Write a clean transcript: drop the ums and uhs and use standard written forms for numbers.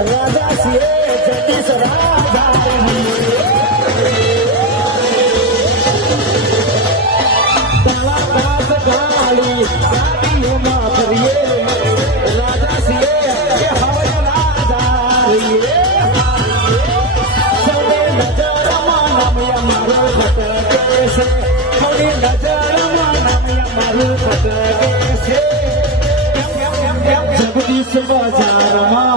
રાજા સિંહે જગદીશ રાજા રાજા સિંહે હવે રાજા સૌને નજરમાં નામ અમારું ભટકે છે સૌની નજરમાં નામ અમારું ભટકે છે જગદીશ બજારમાં